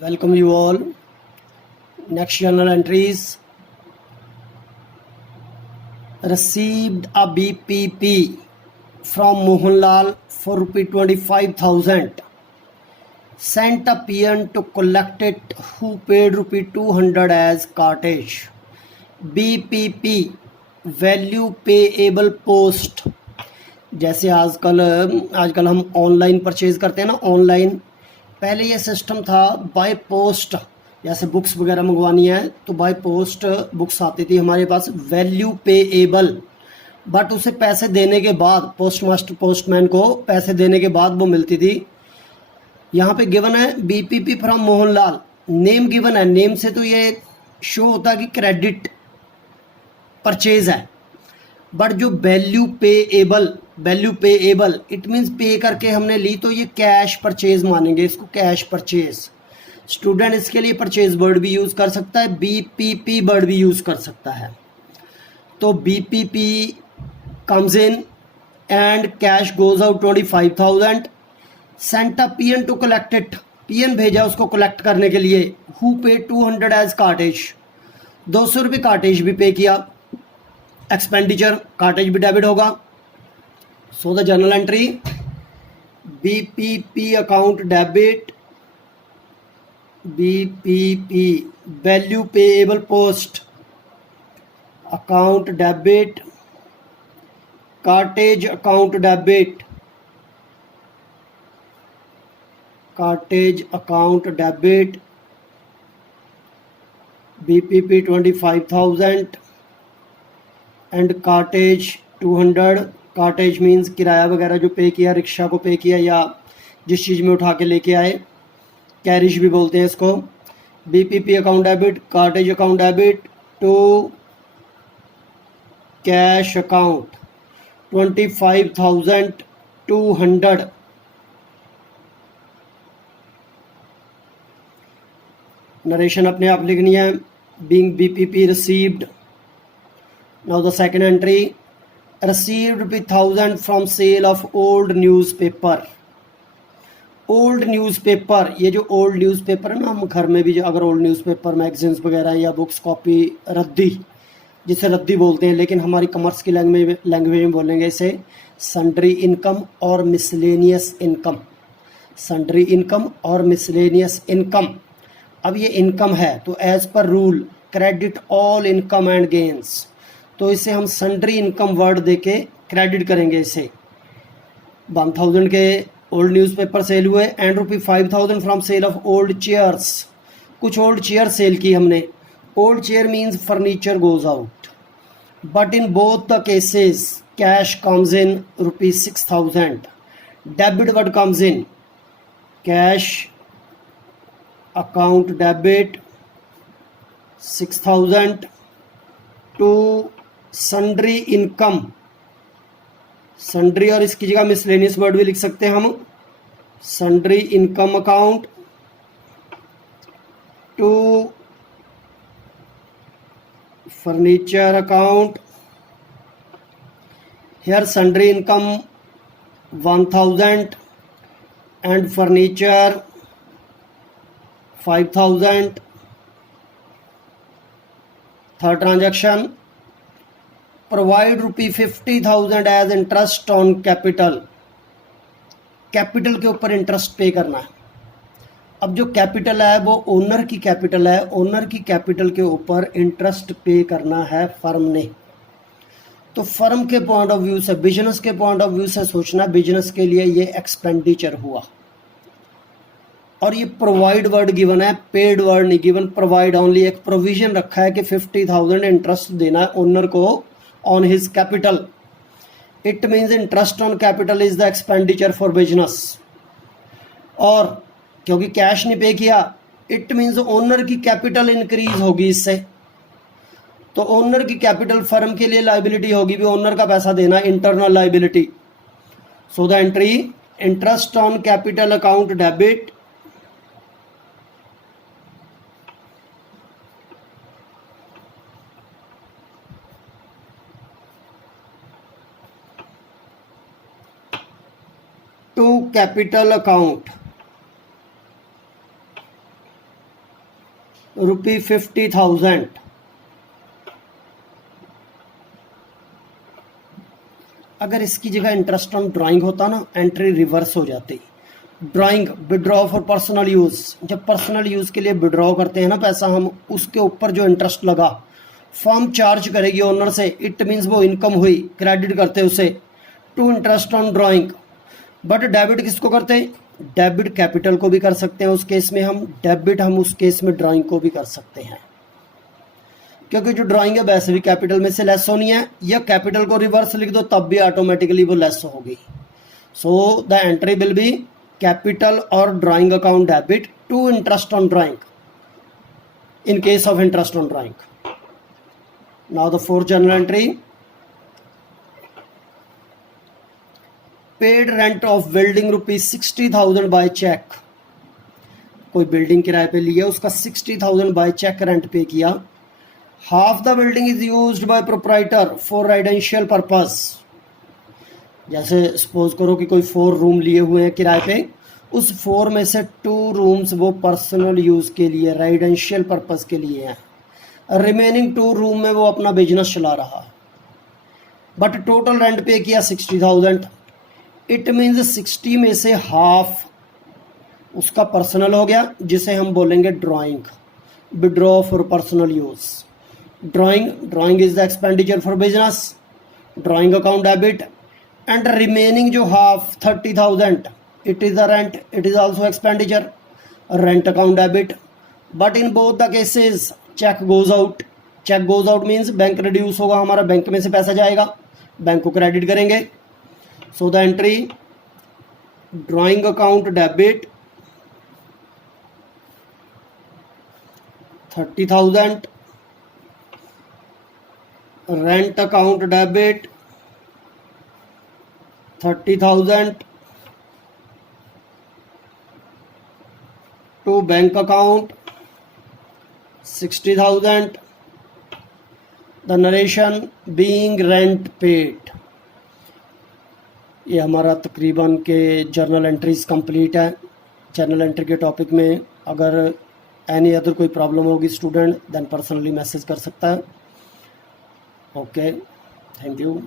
Welcome you all. Next journal entries. Received a BPP from Mohanlal for ₹25,000. Sent a PN to collect it who paid ₹200 as cartage. BPP value payable post. जैसे आजकल हम online purchase करते हैं ना, online पहले ये system था by post. जैसे बुक्स वगैरह मंगवानी है तो बाय पोस्ट बुक्स आती थी हमारे पास, वैल्यू पेएबल। बट उसे पैसे देने के बाद, पोस्टमैन को पैसे देने के बाद वो मिलती थी। यहाँ पे गिवन है BPP from Mohanlal, name given है। नेम से तो ये शो होता है कि क्रेडिट परचेज है। बट जो वैल्यू पेएबल इट मीन्स पे करके हमने ली, तो ये कैश परचेज मानेंगे इसको, कैश परचेज। स्टूडेंट इसके लिए परचेज वर्ड भी यूज़ कर सकता है, बीपीपी वर्ड भी यूज़ कर सकता है। तो BPP comes in and cash goes out 25,000। Sent a PN to collect it, PN भेजा उसको कलेक्ट करने के लिए। हु पेड 200 एज कार्टेज, 200 रुपये कार्टेज भी पे किया। एक्सपेंडिचर कार्टेज भी डेबिट होगा। So the journal entry BPP account debit, BPP value payable post account debit, cartage account debit, cartage account debit, BPP 25,000 and cartage 200। Cartage means किराया वगैरह जो पे किया, रिक्शा को पे किया या जिस चीज़ में उठा के लेके आए, कैरिज भी बोलते हैं इसको। BPP account debit, cartage account debit to cash account 25,200। Narration अपने आप लिखनी है। Being BPP received. Now the second entry, received ₹1,000 from sale of old newspaper. Old newspaper, ये जो ओल्ड न्यूज़पेपर है ना, हम घर में भी जो अगर ओल्ड न्यूज़पेपर मैगजीन्स वगैरह या बुक्स कॉपी, रद्दी, जिसे रद्दी बोलते हैं, लेकिन हमारी कॉमर्स की लैंग्वेज में बोलेंगे इसे सन्ड्री इनकम और मिसलेनियस इनकम। सन्ड्री इनकम और मिसलेनियस इनकम। अब ये इनकम है तो as per rule credit all income and gains, तो इसे हम सन्ड्री इनकम वर्ड देके क्रेडिट करेंगे इसे। 1,000 के ओल्ड न्यूज़पेपर सेल हुए and ₹5,000 from sale of old chairs. कुछ ओल्ड चेयर सेल की हमने। Old chair means furniture goes out. But in both the cases cash comes in ₹6,000। Debit word comes in, cash account debit 6,000 to sundry income. Sundry और इसकी जगह miscellaneous word भी लिख सकते हैं हम। Sundry income account to furniture account. Here sundry income 1,000 and furniture 5,000। Third transaction, provide ₹50,000 as interest on capital. Capital के ऊपर इंटरेस्ट पे करना है। अब जो कैपिटल है वो ओनर की कैपिटल है, ओनर की कैपिटल के ऊपर इंटरेस्ट पे करना है फर्म ने। तो फर्म के पॉइंट ऑफ व्यू से, बिजनेस के पॉइंट ऑफ व्यू से सोचना, बिजनेस के लिए ये एक्सपेंडिचर हुआ। और ये प्रोवाइड वर्ड गिवन है, पेड वर्ड नहीं गिवन। प्रोवाइड ओनली एक प्रोविजन रखा है कि 50,000 इंटरेस्ट देना है ओनर को on his capital. It means interest on capital is the expenditure for business. और क्योंकि कैश नहीं पे किया, इट मीन्स ओनर की कैपिटल इंक्रीज होगी इससे। तो ओनर की कैपिटल फर्म के लिए लाइबिलिटी होगी, भी ओनर का पैसा देना, internal liability. So the entry interest on capital account debit to capital account ₹50,000। अगर इसकी जगह इंटरेस्ट ऑन ड्राइंग होता ना, एंट्री रिवर्स हो जाती। Drawing withdraw for personal use, जब पर्सनल यूज़ के लिए विड्रॉ करते हैं ना पैसा हम, उसके ऊपर जो इंटरेस्ट लगा फर्म चार्ज करेगी ओनर से, इट मीन्स वो इनकम हुई, क्रेडिट करते उसे to interest on drawing. But debit किसको करते हैं? डेबिट कैपिटल को भी कर सकते हैं उस केस में हम, डेबिट हम उस केस में ड्राइंग को भी कर सकते हैं, क्योंकि जो ड्राइंग है वैसे भी कैपिटल में से लेस होनी है, या कैपिटल को रिवर्स लिख दो तब भी ऑटोमेटिकली वो लेस होगी। So the entry will be capital और drawing account debit to interest on drawing in case of interest on drawing. Now the fourth journal entry, paid rent of building ₹60,000 by check। कोई building किराए पे लिया, उसका 60,000 bye check rent पे किया। Half the building is used by proprietor for residential purpose. जैसे suppose करो कि कोई 4 रूम लिए हुए हैं किराए पे, उस 4 में से 2 रूम्स वो पर्सनल यूज़ के लिए, रेजिडेंशियल पर्पस के लिए हैं, रिमेनिंग 2 रूम में वो अपना बिजनेस चला रहा, बट टोटल रेंट पे किया 60,000। इट मीन्स 60 में से हाफ उसका पर्सनल हो गया, जिसे हम बोलेंगे drawing, withdraw for personal use. Drawing is the expenditure for business, drawing account debit, and remaining जो half 30,000 it is the rent, it is also expenditure, rent account debit, but in both the cases check goes out। check goes out means bank reduce होगा, हमारा bank में से पैसा जाएगा, bank को credit करेंगे। so the entry drawing account debit 30,000, rent account debit 30,000 to bank account 60,000, the narration being rent paid। ये हमारा तकरीबन के जर्नल एंट्रीज कंप्लीट है। जर्नल एंट्री के टॉपिक में अगर एनी अदर कोई प्रॉब्लम होगी स्टूडेंट, देन पर्सनली मैसेज कर सकता है। Okay, thank you.